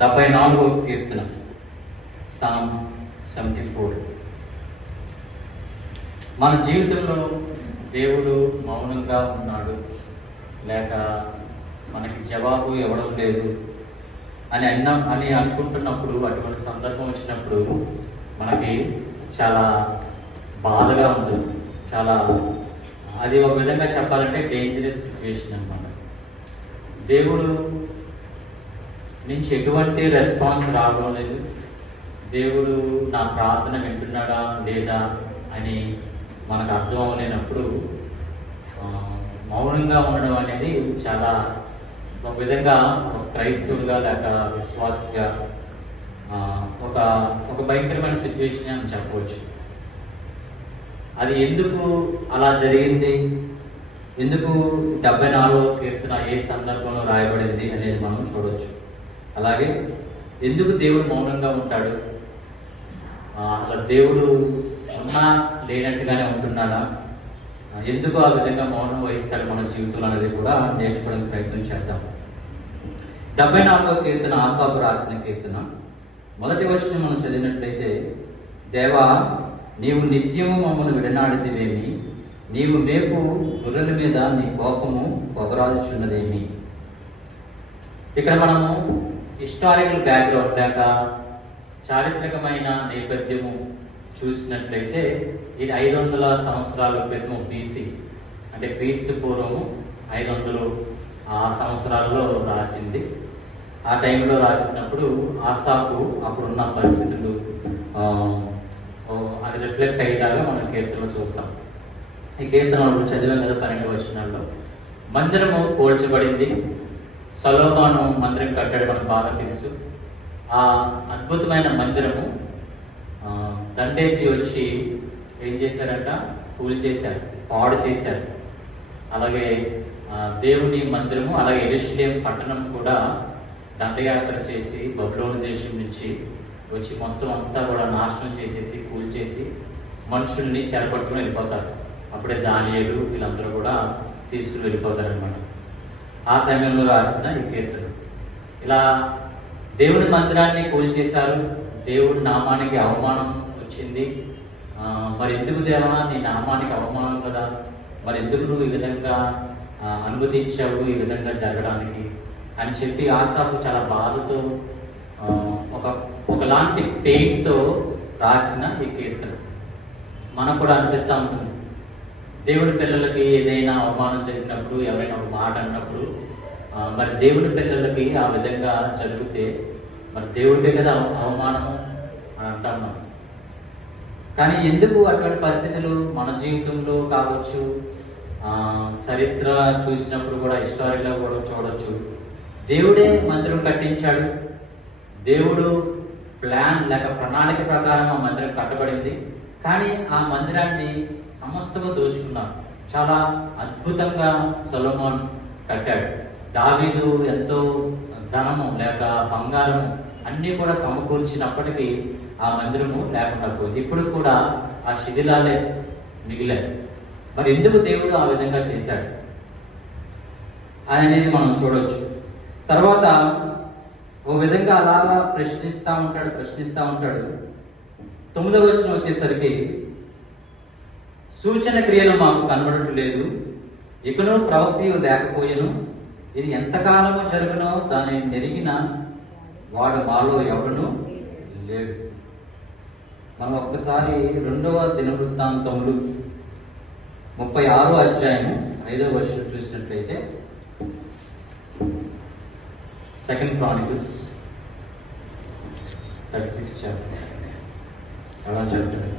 74వ కీర్తన, Sam 74. మన జీవితంలో దేవుడు మౌనంగా ఉన్నాడు, లేక మనకి జవాబు ఇవ్వడం లేదు అని అనుకుంటున్నప్పుడు, అటువంటి సందర్భం వచ్చినప్పుడు మనకి చాలా బాధగా ఉంటుంది. అది ఒక విధంగా చెప్పాలంటే డేంజరస్ సిచ్యువేషన్ అన్నమాట. దేవుడు నుంచి ఎటువంటి రెస్పాన్స్ రావడం లేదు, దేవుడు నా ప్రార్థన వింటున్నాడా లేదా అని మనకు అర్థం అవ్వలేనప్పుడు మౌనంగా ఉండడం అనేది చాలా ఒక విధంగా క్రైస్తవుడిగా లేక విశ్వాసిగా ఒక భయంకరమైన సిచ్యువేషన్ అని చెప్పవచ్చు. అది ఎందుకు అలా జరిగింది, ఎందుకు 74వ కీర్తన ఏ సందర్భంలో రాయబడింది అనేది మనం చూడవచ్చు. అలాగే ఎందుకు దేవుడు మౌనంగా ఉంటాడు, అసలు దేవుడు ఉన్నా లేనట్టుగానే ఉంటున్నాడా, ఎందుకు ఆ విధంగా మౌనం వహిస్తాడు మన జీవితంలో అనేది కూడా నేర్చుకోవడానికి ప్రయత్నం చేద్దాం. 74వ కీర్తన ఆసాపు రాసిన కీర్తన. మొదటి వచనం మనం చదివినట్లయితే, దేవా నీవు నిత్యము మమ్మల్ని విడనాడితివేమి, నీవు మేపు గొర్రెల మీద నీ కోపము పొగరాజుచున్నదేమి. ఇక్కడ మనము హిస్టారికల్ బ్యాక్గ్రౌండ్ లేక చారిత్రకమైన నేపథ్యము చూసినట్లయితే ఇది 500 సంవత్సరాల క్రితం BC, అంటే క్రీస్తు పూర్వము 500 ఆ సంవత్సరాల్లో రాసింది. ఆ టైంలో రాసినప్పుడు ఆసాపు అప్పుడున్న పరిస్థితులు అది రిఫ్లెక్ట్ అయ్యేలాగా మనం కీర్తనలో చూస్తాం. ఈ కీర్తనలు చదివాం కదా 12 వచనాల్లో. మందిరము కోల్చబడింది, సొలొమోను మందిరం కట్టాడు, మనకు బాగా తెలుసు. ఆ అద్భుతమైన మందిరము దండేతి వచ్చి ఏం చేశారంట, కూల్చేశారు, పాడు చేశారు. అలాగే దేవుని మందిరము, అలాగే యెరూషలేము పట్టణం కూడా దండయాత్ర చేసి బబులోను దేశం నుంచి వచ్చి మొత్తం అంతా కూడా నాశనం చేసేసి కూల్చేసి మనుషుల్ని చెరపట్టుకుని వెళ్ళిపోతారు. అప్పుడే దానియేలు వీళ్ళందరూ కూడా తీసుకుని వెళ్ళిపోతారు అనమాట. ఆ సమయంలో రాసిన ఈ కీర్తన. ఇలా దేవుని మందిరాన్ని కూల్చేశారు, దేవుడి నామానికి అవమానం వచ్చింది. మరి ఎందుకు దేవా, నీ నామానికి అవమానం కదా, మరి ఎందుకు నువ్వు ఈ విధంగా అనుమతించావు ఈ విధంగా జరగడానికి అని చెప్పి ఆసాపు చాలా బాధతో ఒకలాంటి పెయిన్తో రాసిన ఈ కీర్తన. మనకు కూడా అనిపిస్తూ ఉంటుంది, దేవుని పిల్లలకి ఏదైనా అవమానం జరిగినప్పుడు, ఎవరైనా ఒక మాట అన్నప్పుడు, మరి దేవుని పిల్లలకి ఆ విధంగా జరిగితే మరి దేవుడికే కదా అవమానము అని అంటున్నాం. కానీ ఎందుకు అటువంటి పరిస్థితులు మన జీవితంలో కావచ్చు, చరిత్ర చూసినప్పుడు కూడా హిస్టారిక్గా కూడా చూడవచ్చు. దేవుడే మందిరం కట్టించాడు, దేవుడు ప్లాన్ లేక ప్రణాళిక ప్రకారం ఆ మందిరం కట్టబడింది. కానీ ఆ మందిరాన్ని సమస్తము దోచుకున్నారు. చాలా అద్భుతంగా సొలొమోన్ కట్టాడు. దావీదు ఎంతో ధనము లేక బంగారము అన్నీ కూడా సమకూర్చినప్పటికీ ఆ మందిరము లేకుండా పోయింది. ఇప్పుడు కూడా ఆ శిథిలాలే మిగిలాయి. మరి ఎందుకు దేవుడు ఆ విధంగా చేశాడు అనేది మనం చూడవచ్చు. తర్వాత ఓ విధంగా అలాగా ప్రశ్నిస్తూ ఉంటాడు. 9వ వచనం వచ్చేసరికి, సూచన క్రియలు మాకు కనబడటం లేదు, ఇకను ప్రవక్తి లేకపోయేను, ఇది ఎంతకాలము జరుగునో దాన్ని నెరిగిన వాడు మాలో ఎవడును లేడు. మనం ఒక్కసారి 2వ దినవృత్తాంతములు 36వ అధ్యాయము 5వ వచనం చూసినట్లయితే, 2 Chronicles 36 చాప్టర్ అలా చెప్తాడు.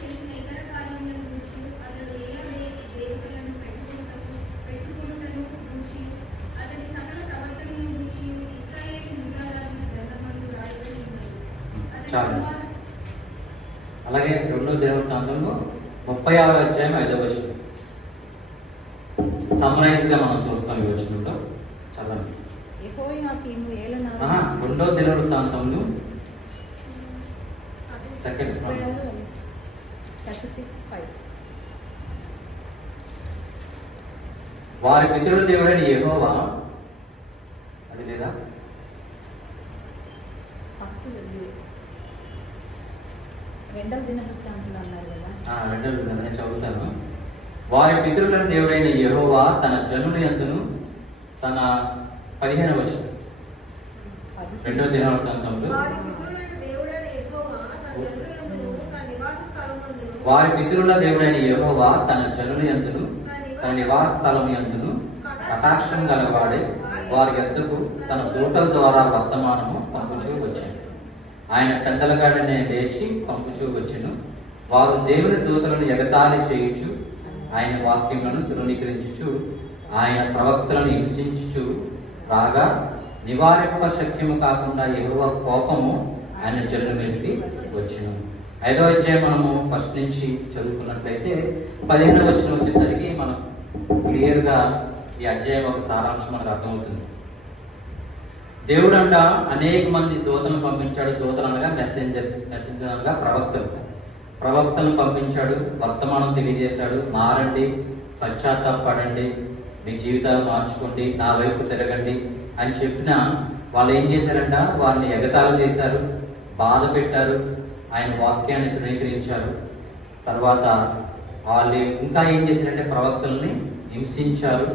చేసిన ఇతర కార్యములను గురించి అతడు ఏ దేవతలను పెట్టుకున్నటకు చాలు. అలాగే 2 దినవృత్తాంతము 36వ అధ్యాయం 5వ వచనం సమ్మరైజ్ గా మనం చూస్తాం ఈ వచనంలో. చదవండి. 2 దినవృత్తాంతములు 2 వారి పితరుల దేవుడైన యెహోవా, అది లేదా రెండవ దినవృత్తాంతంలో అన్నారు కదా. నేను చదువుతాను. వారి పితరుల దేవుడైన యెహోవా తన జనుల యందును తన 15వ వచనం 2వ దినవృత్తాంతంలో వారి పితరుల దేవుడైన యెహోవా తన జనుల యందును తన నివాస స్థలం యందును కటాక్షం గలవాడే వారి యొద్దకు తన దూతల ద్వారా వర్తమానము పంపుచూ వచ్చాను. ఆయన పెద్దలగాడనే లేచి పంపుచూ వచ్చెను. వారు దేవుని దూతలను ఎగతాళి చేయుచు ఆయన వాక్యములను తృణీకరించుచు ఆయన ప్రవక్తలను హింసించుచు రాగా నివారింప శక్యము కాకుండా యెహోవా కోపము ఆయన జనుల మీదకి వచ్చెను. 5వ అధ్యాయం మనము ఫస్ట్ నుంచి చదువుకున్నట్లయితే 15వ వచనం వచ్చేసరికి మనం క్లియర్ గా ఈ అధ్యాయం ఒక సారాంశం మనకు అర్థమవుతుంది. దేవుడు అంట అనేక మంది దూతలను పంపించాడు. దూతలు అనగా మెసెంజర్ అనగా ప్రవక్తలను పంపించాడు. వర్తమానం తెలియజేశాడు. మారండి, పశ్చాత్తాపడండి, మీ జీవితాలు మార్చుకోండి, నా వైపు తిరగండి అని చెప్పిన వాళ్ళు ఏం చేశారంట? వారిని ఎగతాళి చేశారు, బాధ పెట్టారు, ఆయన వాక్యాన్ని తృణీకరించారు. తర్వాత వాళ్ళు ఇంకా ఏం చేశారంటే ప్రవక్తల్ని హింసించారు.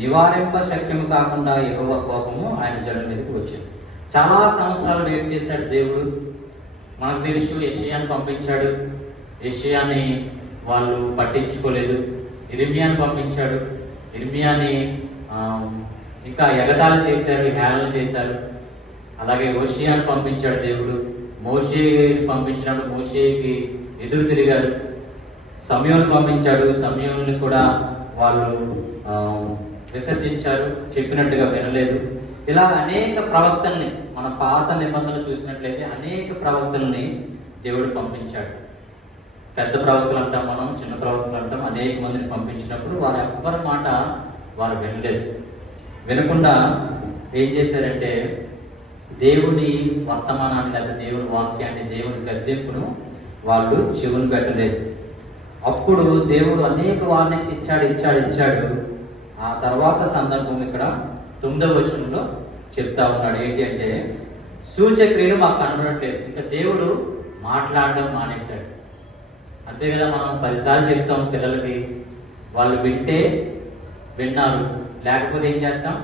నివారింప శక్యము కాకుండా యెహోవా కోపము ఆయన జనుల మీదకి వచ్చింది. చాలా సంవత్సరాలు వెయిట్ చేశాడు దేవుడు. మనకు తెలుసు యెషయాను పంపించాడు. యెషయాని వాళ్ళు పట్టించుకోలేదు. ఇర్మియాని పంపించాడు. ఇర్మియాని ఇంకా ఎగతాళి చేశారు, హేళన చేశారు. అలాగే హోషేయను పంపించాడు దేవుడు. మోషేని పంపించినప్పుడు మోషేకి ఎదురు తిరిగారు. సమయోను పంపించాడు. సమయోన్ని కూడా వాళ్ళు విసర్జించారు, చెప్పినట్టుగా వినలేదు. ఇలా అనేక ప్రవక్తల్ని మన పాత నిబంధనలు చూసినట్లయితే అనేక ప్రవక్తల్ని దేవుడు పంపించాడు. పెద్ద ప్రవక్తలు అంటాం మనం, చిన్న ప్రవక్తలు అంటాం. అనేక మందిని పంపించినప్పుడు వారు ఎవ్వరి మాట వారు వినలేదు. వినకుండా ఏం చేశారంటే దేవుని వర్తమానాన్ని లేదా దేవుని వాక్యాన్ని, దేవుని గద్దెంపును వాళ్ళు చెవును పెట్టలేదు. అప్పుడు దేవుడు అనేక వార్నింగ్స్ ఇచ్చాడు. ఆ తర్వాత సందర్భం ఇక్కడ 9వ వచనంలో చెప్తా ఉన్నాడు. ఏంటి అంటే సూచక్రియలు మాకు కనబడట్లేదు. ఇంకా దేవుడు మాట్లాడడం మానేశాడు. అంతే కదా, మనం 10 సార్లు చెప్తాం పిల్లలకి, వాళ్ళు వింటే విన్నారు, లేకపోతే ఏం చేస్తాం?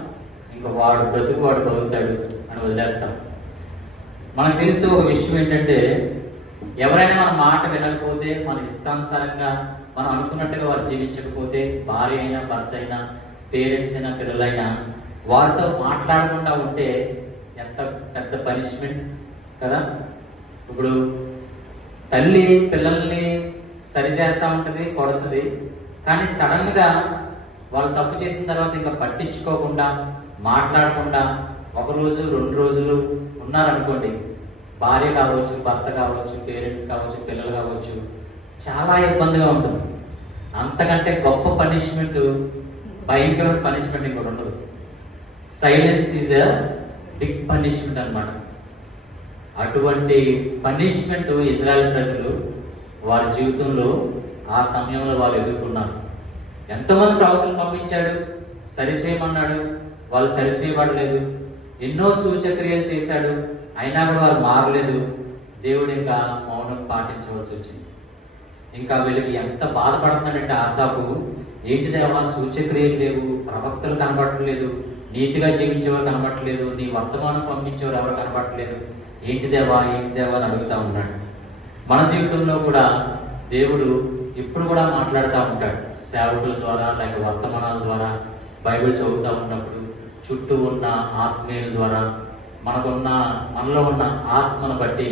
ఇంకా వాడు బతుకుతాడు అని వదిలేస్తాం. మనకు తెలిసి ఒక విషయం ఏంటంటే ఎవరైనా మన మాట వినకపోతే, మన ఇష్టానుసారంగా మనం అనుకున్నట్టుగా వారు జీవించకపోతే, భార్య అయినా భర్త అయినా పేరెంట్స్ అయినా పిల్లలైనా వారితో మాట్లాడకుండా ఉంటే ఎంత పెద్ద పనిష్మెంట్ కదా. ఇప్పుడు తల్లి పిల్లల్ని సరి చేస్తూ ఉంటుంది, కొడుతుంది. కానీ సడన్ గా వాళ్ళు తప్పు చేసిన తర్వాత ఇంకా పట్టించుకోకుండా, మాట్లాడకుండా 1 రోజు 2 రోజులు ఉన్నారనుకోండి, భార్య కావచ్చు, భర్త కావచ్చు, పేరెంట్స్ కావచ్చు, పిల్లలు కావచ్చు, చాలా ఇబ్బందిగా ఉంటుంది. అంతకంటే గొప్ప పనిష్మెంట్, భయంకరమైన పనిష్మెంట్ ఇంకోటి ఉండదు. Silence is a big punishment అన్నమాట. అటువంటి పనిష్మెంట్ ఇజ్రాయెల్ ప్రజలు వారి జీవితంలో ఆ సమయంలో వాళ్ళు ఎదుర్కొన్నారు. ఎంతమంది ప్రవక్తలను పంపించాడు, సరిచేయమన్నాడు, వాళ్ళు సరిచేయబడలేదు. ఎన్నో సూచక్రియలు చేశాడు, అయినా కూడా వారు మారలేదు. దేవుడు ఇంకా మౌనం పాటించవలసి వచ్చింది. ఇంకా వీళ్ళకి ఎంత బాధపడుతున్నాడంటే ఆసాపు, ఏంటి దేవా సూచక్రియలు లేవు, ప్రవక్తలు కనబడట్లేదు, నీతిగా జీవించేవారు కనబడట్లేదు, నీ వర్తమానం పంపించేవారు ఎవరు కనబడట్లేదు, ఏంటి దేవా అని అడుగుతా ఉన్నాడు. మన జీవితంలో కూడా దేవుడు ఇప్పుడు కూడా మాట్లాడుతూ ఉంటాడు. సేవకుల ద్వారా, లేక వర్తమానాల ద్వారా, బైబిల్ చదువుతూ ఉన్నప్పుడు, చుట్టూ ఉన్న ఆత్మీయుల ద్వారా, మనలో ఉన్న ఆత్మను బట్టి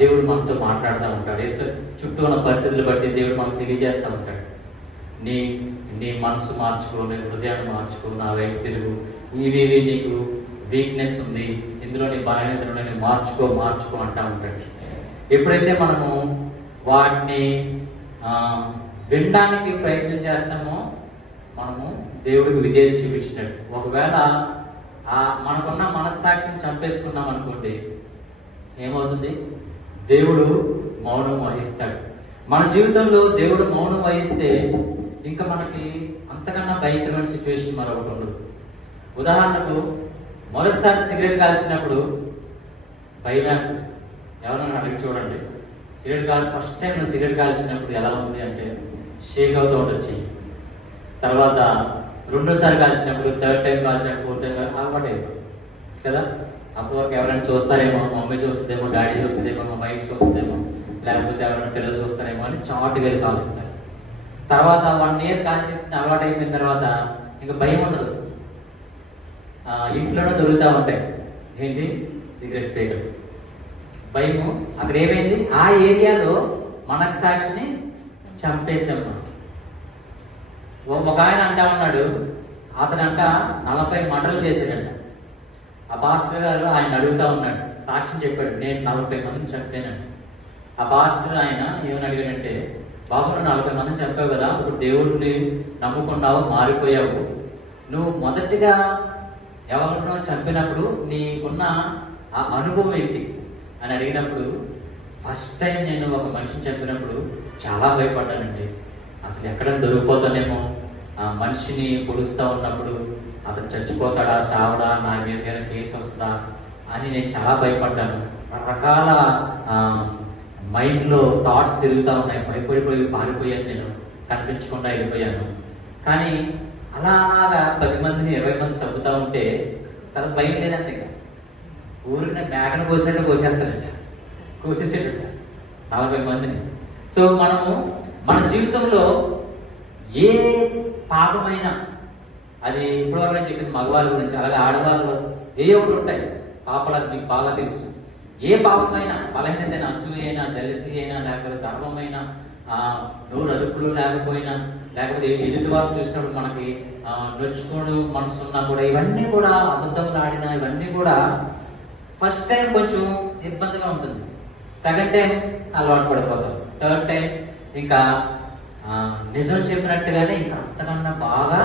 దేవుడు మనతో మాట్లాడుతూ ఉంటాడు. చుట్టూ ఉన్న పరిస్థితులు బట్టి దేవుడు మనకు తెలియజేస్తూ ఉంటాడు. నీ మనసు మార్చుకో, నీ హృదయాన్ని మార్చుకో, నా వైపు తిరుగు, ఇవి నీకు వీక్నెస్ ఉంది, ఇందులో నీ బలహీనతను మార్చుకో అంటా ఉంటాడు. ఎప్పుడైతే మనము వాటిని వినడానికి ప్రయత్నం చేస్తామో మనము దేవుడికి విధేయత చూపించినట్టు. ఒకవేళ మనకున్న మనస్సాక్షిని చంపేసుకున్నాం అనుకోండి, ఏమవుతుంది? దేవుడు మౌనం వహిస్తాడు. మన జీవితంలో దేవుడు మౌనం వహిస్తే ఇంకా మనకి అంతకన్నా భయంకరమైన సిచ్యువేషన్ మరొకటి ఉండదు. ఉదాహరణకు మొదటిసారి సిగరెట్ కాల్చినప్పుడు భయం వేస్తుంది. ఎవరైనా అడిగి చూడండి, ఫస్ట్ టైం నువ్వు సిగరెట్ కాల్చినప్పుడు ఎలా ఉంది అంటే షేక్ అవుతూ ఉండొచ్చు. తర్వాత రెండోసారి కాల్చినప్పుడు, థర్డ్ టైం కాల్చినప్పుడు, ఫోర్త్ టైం అలవాటు అయిపోయింది కదా. అప్పటి వరకు ఎవరైనా చూస్తారేమో, మా మమ్మీ చూస్తుందేమో, డాడీ చూస్తుందేమో, మా వైఫ్ చూస్తుందేమో, లేకపోతే ఎవరైనా పిల్లలు చూస్తారేమో అని చాటుగా కాలుస్తారు. తర్వాత 1 year కాల్చేసిన అలవాటు అయిపోయిన తర్వాత ఇంకా భయం ఉండదు. ఇంట్లోనే దొరుకుతూ ఉంటాయి ఏంటి, సిగరెట్ పేకలు. భయము అక్కడ ఏమైంది, ఆ ఏరియాలో మనస్సాక్షిని చంపేసాం మనం. ఒక ఆయన అంటా ఉన్నాడు, అతనంట 40 మర్డర్లు చేశాడంట. ఆ పాస్టర్ గారు ఆయన అడుగుతా ఉన్నాడు, సాక్ష్యం చెప్పాడు, నేను 40 మందిని చంపానండి. ఆ పాస్టర్ ఆయన ఏమని అడిగాడంటే, బాబు నువ్వు 40 మందిని చంపావు కదా, ఇప్పుడు దేవుడిని నమ్ముకున్నావు, మారిపోయావు, నువ్వు మొదటిగా ఎవరినో చంపినప్పుడు నీకున్న ఆ అనుభవం ఏంటి అని అడిగినప్పుడు, ఫస్ట్ టైం నేను ఒక మనిషిని చంపినప్పుడు చాలా భయపడ్డానండి. అసలు ఎక్కడ దొరికిపోతానేమో, ఆ మనిషిని పొడుస్తూ ఉన్నప్పుడు అతను చచ్చిపోతాడా, చావడా, నా మీద కేసు వస్తుందా అని నేను చాలా భయపడ్డాను. రకరకాల మైండ్లో థాట్స్ తిరుగుతూ ఉన్నాయి. భయపడిపోయి పారిపోయాను, నేను కనిపించకుండా వెళ్ళిపోయాను. కానీ అలాగా 10 మందిని 20 మంది చంపుతూ ఉంటే తర్వాత భయం లేదంటే ఇంకా ఊరిని మేకను కోసేటట్టు కోసేసేటట్ట 40 మందిని. సో మనము మన జీవితంలో ఏ పాపమైనా, అది ఇప్పటివరకు నేను చెప్పింది మగవాళ్ళ గురించి, అలాగే ఆడవాళ్ళు ఏ ఒకటి ఉంటాయి పాపాలకు మీకు బాగా తెలుసు. ఏ పాపమైనా, బలహీనతైనా, అసూయ అయినా, జలసి అయినా, లేకపోతే గర్వమైనా, నోరు అదుపులు లేకపోయినా, లేకపోతే ఎదుటి వారు చూసినప్పుడు మనకి నొచ్చుకోడు మనసు ఉన్నా కూడా, ఇవన్నీ కూడా అబద్ధములు ఆడినా ఇవన్నీ కూడా ఫస్ట్ టైం కొంచెం ఇబ్బందిగా ఉంటుంది. సెకండ్ టైం అలవాటు పడిపోతాం. థర్డ్ టైం ఇంకా నిజం చెప్పినట్టుగానే ఇంకా అంతకన్నా బాగా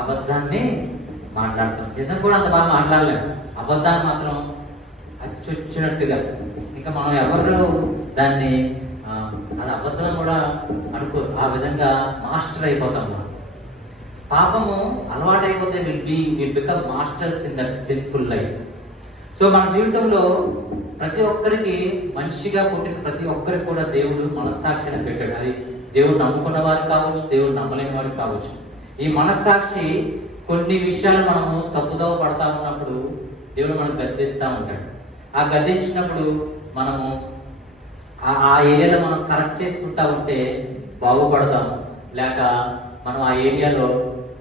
అబద్ధాన్ని మాట్లాడతాం. నిజం కూడా అంత బాగా మాట్లాడలేము, అబద్ధాన్ని మాత్రం అచ్చొచ్చినట్టుగా. ఇంకా మనం ఎవరు దాన్ని అది అబద్ధం కూడా అనుకోరు, ఆ విధంగా మాస్టర్ అయిపోతాం మనం. పాపము అలవాటు అయిపోతే will become masters in that sinful life. So మన జీవితంలో ప్రతి ఒక్కరికి, మనిషిగా పుట్టిన ప్రతి ఒక్కరికి కూడా దేవుడు మనస్సాక్షిని పెట్టాడు. అది దేవుడు నమ్ముకున్న వారు కావచ్చు, దేవుడు నమ్మలేని వారు కావచ్చు. ఈ మనస్సాక్షి కొన్ని విషయాలు మనము తప్పుదోవ పడతా ఉన్నప్పుడు దేవుడు మనకు గద్దిస్తూ ఉంటాడు. ఆ గద్దించినప్పుడు మనము ఆ ఏరియాలో మనం కరెక్ట్ చేసుకుంటా ఉంటే బాగుపడతాం. లేక మనం ఆ ఏరియాలో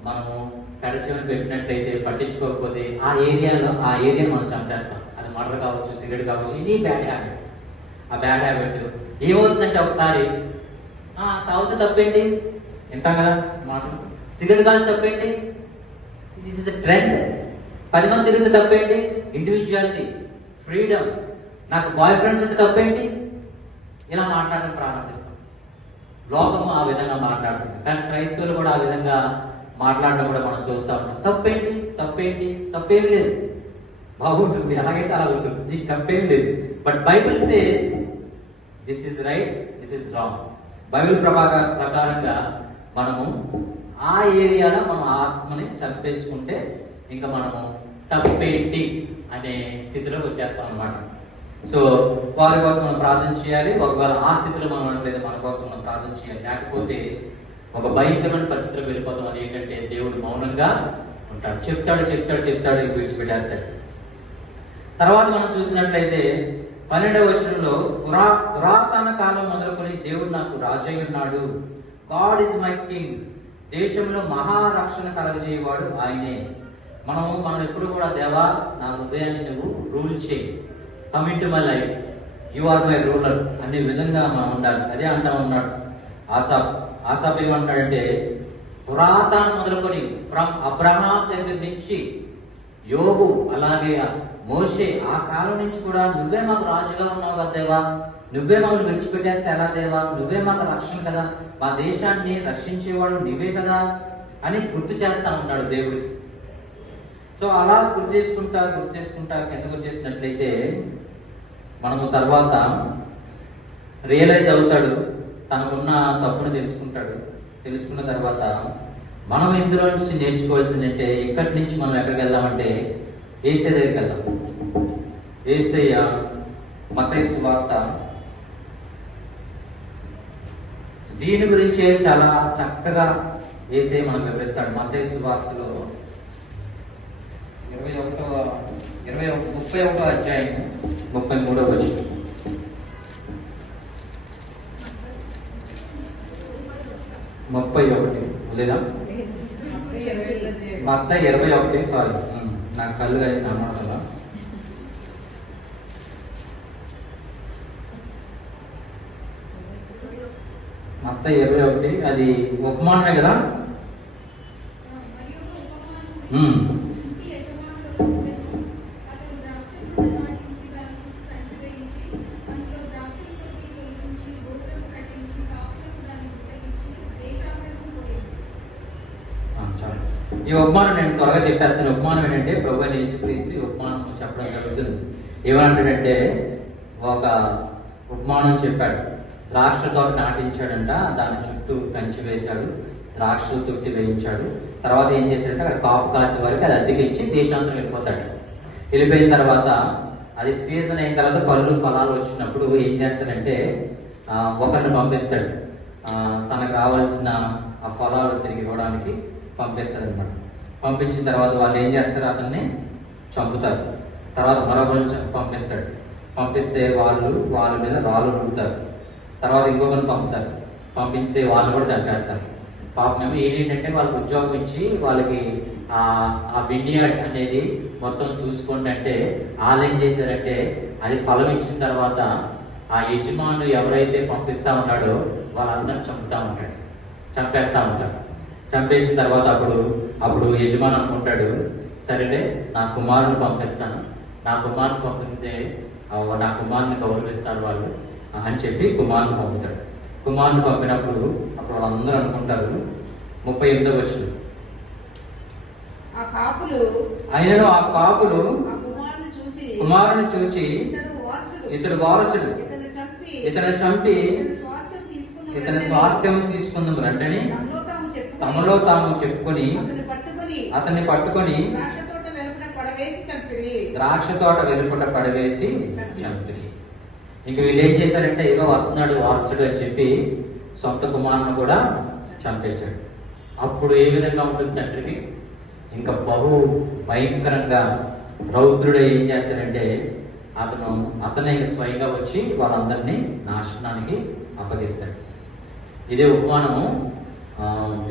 మనము పెడచెవిని పెట్టినట్లయితే, పట్టించుకోకపోతే ఆ ఏరియాను మనం చంపేస్తాం. అది మర్డర్ కావచ్చు, సిగరెట్ కావచ్చు, ఇది బ్యాడ్ హ్యాబిట్. ఆ బ్యాడ్ హ్యాబిట్ ఏమవుతుందంటే, ఒకసారి తాగితే తప్పేంటి వింటాం కదా మాటలు, సిగరెట్ కాల్చి తప్పేంటి, దిస్ ఇస్ అ ట్రెండ్. 10 మంది తిరిగితే తప్పేంటి, ఇండివిజువాలిటీ, ఫ్రీడమ్, నాకు బాయ్ ఫ్రెండ్స్ ఉంటే తప్పేంటి, ఇలా మాట్లాడడం ప్రారంభిస్తాం. లోకము ఆ విధంగా మాట్లాడుతుంది, కానీ క్రైస్తవులు కూడా ఆ విధంగా మాట్లాడడం కూడా మనం చూస్తూ ఉంటాం. తప్పేం లేదు, బాగుంటుంది, అలాగైతే అలా ఉంటుంది, నీకు తప్పేం లేదు. But Bible says this is right, this is wrong. Bible ప్రకారంగా మనము ఆ ఏరియాలో మనం ఆత్మని చంపేసుకుంటే ఇంకా మనము తప్పేంటి అనే స్థితిలోకి వచ్చేస్తాం అన్నమాట. సో వారి కోసం మనం ప్రార్థన చేయాలి. ఒకవేళ ఆ స్థితిలో మనం ఉన్నట్లయితే మన కోసం మనం ప్రార్థన చేయాలి. లేకపోతే ఒక భయంకరమైన పరిస్థితిలో వెళ్ళిపోతాం. అది ఏంటంటే, దేవుడు మౌనంగా ఉంటాడు, చెప్తాడు విడిచిపెట్టేస్తాడు. తర్వాత మనం చూసినట్లయితే 12వ వచనంలో, పురాతన కాలం మొదలుకొని దేవుడు నాకు రాజై ఉన్నాడు, గాడ్ ఇస్ మై కింగ్, దేశంలో మహారక్షణ కలగజేయవాడు ఆయనే. మనం ఎప్పుడు కూడా, దేవా నా హృదయాన్ని నువ్వు రూల్ చేయి, come in to my life, you are my ruler అనే విధంగా మనం ఉండాలి. అదే అంటా ఉన్నాడు ఆసాప్ ఏమంటాడంటే, పురాతనం మొదలుకొని ఫ్రమ్ అబ్రహాం దగ్గర నుంచి యోబు, అలాగే మోషే, ఆ కాలం నుంచి కూడా నువ్వే మాకు రాజుగా ఉన్నావు కదా దేవా, నువ్వే మమ్మల్ని విడిచిపెట్టేస్తే ఎలా దేవా, నువ్వే మాకు రక్షణ కదా, మా దేశాన్ని రక్షించేవాడు నువ్వే కదా అని గుర్తు చేస్తా ఉన్నాడు దేవుడికి. సో అలా గుర్తు చేసుకుంటా కిందకు వచ్చేసినట్లయితే మనము తర్వాత రియలైజ్ అవుతాడు, తనకున్న తప్పును తెలుసుకున్న తర్వాత మనం ఇందులో నుంచి నేర్చుకోవాల్సిందంటే, ఇక్కడి నుంచి మనం ఎక్కడికి వెళ్దామంటే యేసయ్య దగ్గరికి వెళ్దాం. యేసయ్య మత్తయి సువార్త దీని గురించే చాలా చక్కగా యేసయ్య మనకు వివరిస్తాడు. మత్తయి సువార్తలో 31వ అధ్యాయం 33వ వచనం. లేదా మత్తయి 21, సారీ నాకు కళ్ళు కనబడతలా. మత్తయి 21 అది ఉపమానమే కదా. ఈ ఉపమానం నేను త్వరగా చెప్పేస్తాను. ఉపమానం ఏంటంటే, ప్రభు అయిన యేసుక్రీస్తు ఈ ఉపమానం చెప్పడం జరుగుతుంది. ఏమంటాడంటే, ఒక ఉపమానం చెప్పాడు. ద్రాక్ష తోట నాటించాడంట, దాని చుట్టూ కంచి వేశాడు, ద్రాక్ష తొట్టి వేయించాడు. తర్వాత ఏం చేశాడంటే, అక్కడ కాపు కాసే వరకు అది అద్దెకిచ్చి దేశాంతరం వెళ్ళిపోతాడు. వెళ్ళిపోయిన తర్వాత అది సీజన్ అయిన తర్వాత పళ్ళు ఫలాలు వచ్చినప్పుడు ఏం చేస్తాడంటే, ఒకరిని పంపిస్తాడు. తనకు రావాల్సిన ఆ ఫలాలు తిరిగి ఇవ్వడానికి పంపిస్తాడు అనమాట. పంపించిన తర్వాత వాళ్ళు ఏం చేస్తారు, అతన్ని చంపుతారు. తర్వాత మరొకరిని పంపిస్తాడు. పంపిస్తే వాళ్ళ మీద రాళ్ళు రుడుతారు. తర్వాత ఇంకొకరిని పంపిస్తే వాళ్ళని కూడా చంపేస్తారు. పాపం ఏంటంటే వాళ్ళకి ఉద్యోగం ఇచ్చి వాళ్ళకి ఆ వినియార్డ్ అనేది మొత్తం చూసుకోండి అంటే, వాళ్ళు ఏం చేశారంటే, అది ఫలం ఇచ్చిన తర్వాత ఆ యజమాను ఎవరైతే పంపిస్తా ఉన్నాడో వాళ్ళందరిని చంపేస్తా ఉంటాడు. చంపేసిన తర్వాత అప్పుడు యజమాని అనుకుంటాడు, సరేలే నా కుమారుని పంపిస్తాను, నా కుమారుని పంపితే నా కుమారుని గౌరవిస్తారు వాళ్ళు అని చెప్పి కుమారుని పంపుతాడు. కుమారుని పంపినప్పుడు అప్పుడు వాళ్ళందరూ అనుకుంటారు. 38వ వచనం. అయినను ఆ కాపులు కుమారుని చూచి ఇతడు వారసుడు, ఇతను చంపి ఇతని స్వాస్థ్యం తీసుకుందాం రంటని తమలో తాము చెప్పుకొని అతన్ని పట్టుకొని ద్రాక్ష తోట వెలుపట పడవేసి చంపిరి. ఇంక వీళ్ళు ఏం చేశారంటే, ఇగో వస్తున్నాడు వారసుడు అని చెప్పి సొంత కుమారుని కూడా చంపేశాడు. అప్పుడు ఏ విధంగా ఉంటుంది తండ్రికి? ఇంకా బహు భయంకరంగా రౌద్రుడు ఏం చేస్తాడంటే, అతనే స్వయంగా వచ్చి వాళ్ళందరినీ నాశనానికి అప్పగిస్తాడు. ఇదే ఉపమానము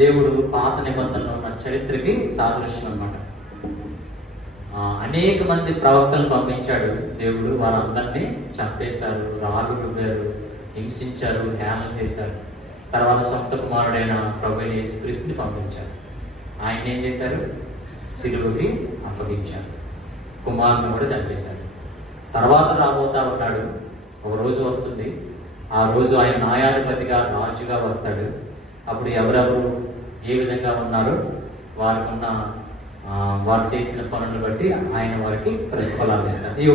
దేవుడు పాత నిబంధనలో ఉన్న చరిత్రకి సాదృశ్యం అన్నమాట. అనేక మంది ప్రవక్తలను పంపించాడు దేవుడు, వాళ్ళందరినీ చంపేశారు, రాళ్ళు రువ్వారు, హింసించారు, హేళన చేశారు. తర్వాత సొంత కుమారుడైన ప్రభువైన యేసుక్రీస్తుని పంపించారు. ఆయన ఏం చేశారు? సిలువకి అప్పగించారు. కుమారుని కూడా చంపేశారు. తర్వాత రాబోతా ఉన్నాడు, ఒక రోజు వస్తుంది. ఆ రోజు ఆయన న్యాయాధిపతిగా రాజుగా వస్తాడు. అప్పుడు ఎవరెవరు ఏ విధంగా ఉన్నారో వారు చేసిన పనులను బట్టి ఆయన వారికి ప్రతిఫలాలు ఇస్తారు. ఈ